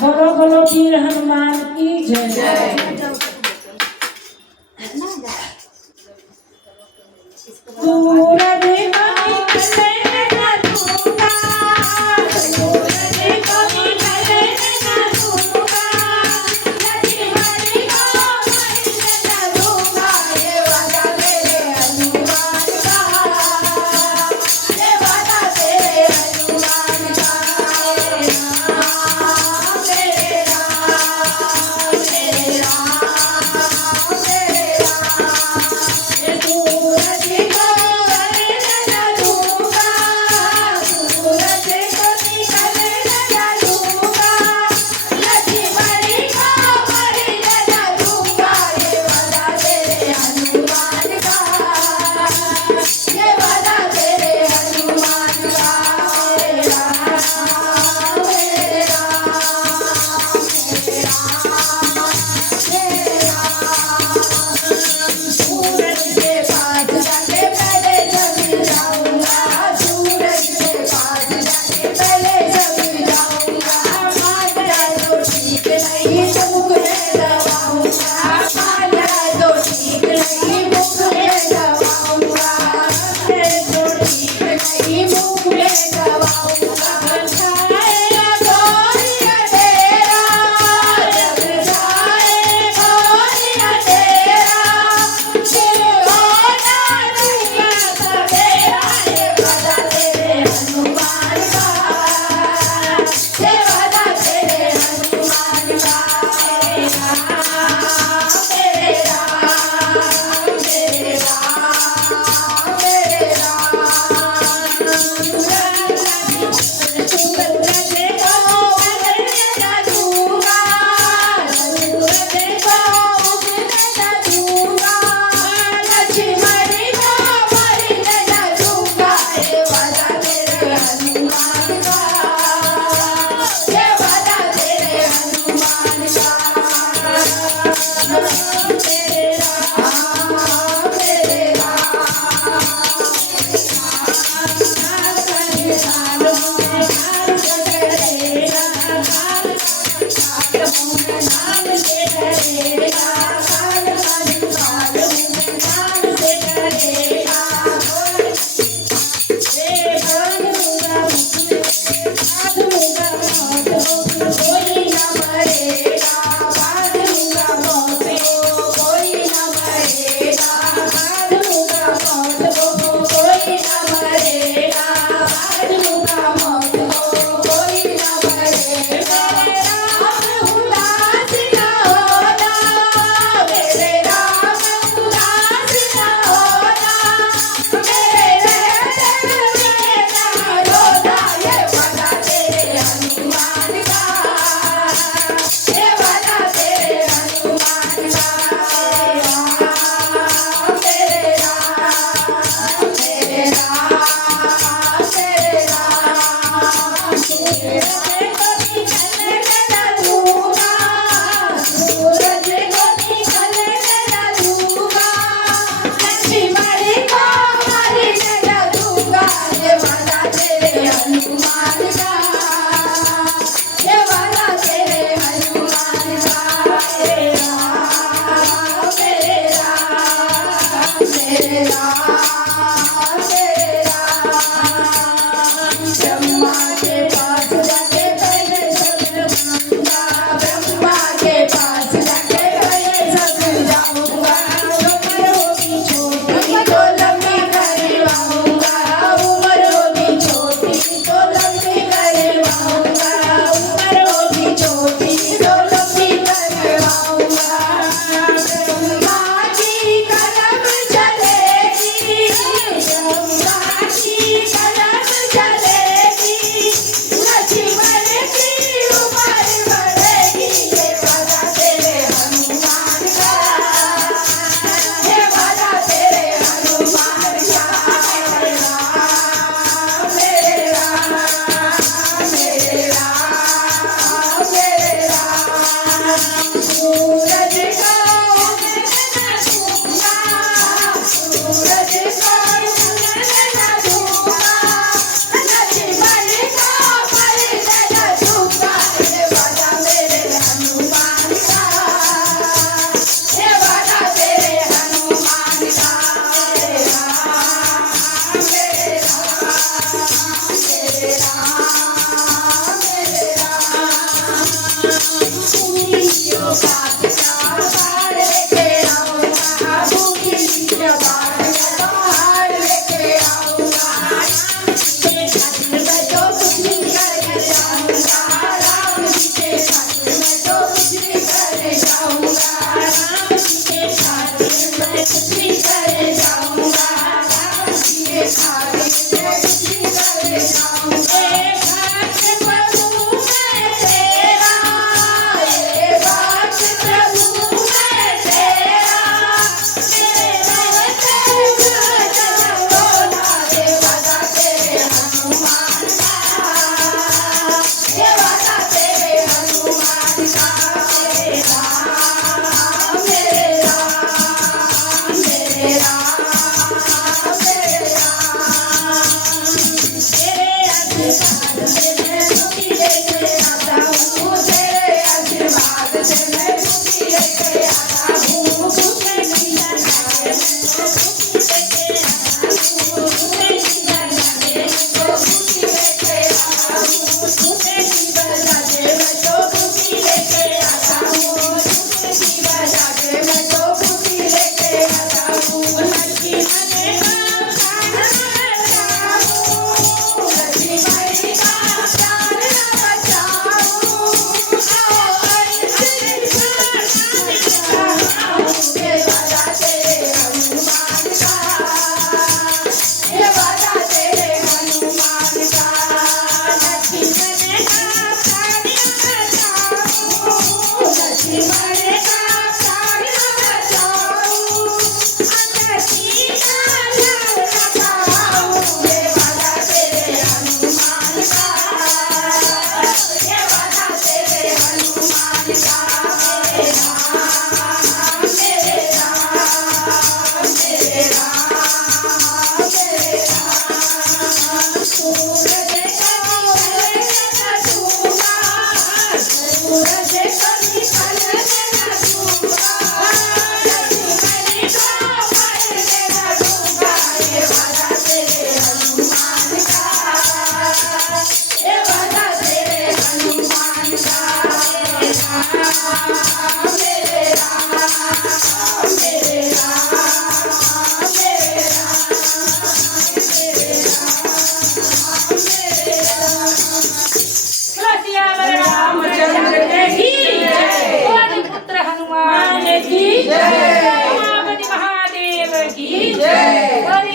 बोलो बोलो वीर हनुमान की जय। दूर देखो निकले ना दूंगा, दूर देखो निकले ना दूंगा, लक्ष्मण को मरने ना दूंगा, ये वादा मेरे हनुमान का, ये वादा तेरे हनुमान का। मेरे राम मेरे राम मेरे राम, ये दूर देखो मरने ना दूंगा, दूर देखो निकले ना दूंगा, लक्ष्मण को मरने ना दूंगा, ये वादा तेरे हनुमान का, ये वादा तेरे हनुमान का। मेरे राम मेरे राम मेरे राम। सूरज के पास जाके पहले जग जाऊंगा, सूरज के पास जाके पहले जग जाऊंगा, मान जाए तो ठीक नहीं तो मुख में दबाऊंगा, मान जाए तो ठीक नहीं मुख में दबाऊंगा, तो ठीक नहीं मुख में दबाऊंगा। जाएगा गोरिया तेरा, जग जाए गोरिया तेरा, फिर होना दूंगा सवेरा, ये वादा तेरे हनुमान का, ये वादा तेरे हनुमान का। मेरे राम मेरे राम मेरे राम सूरज देखो उगने ना दूंगा, सूरज देखो उगने ना दूंगा, लक्ष्मण को मरने ना दूंगा, ये वादा तेरे हनुमान का, ये वादा तेरे हनुमान का। मेरे राम मेरे कोई ना मरेगा, बांध लूंगा मौत को, कोई ना मरेगा, बांध लूंगा मौत को, कोई ना मरेगा, बांध लूंगा मौत को, कोई ना मरेगा। राम उदास ना होना, मेरे राम उदास ना होना, मेरे रहते में ना रोना, ये वादा तेरे हनुमान का, की जय।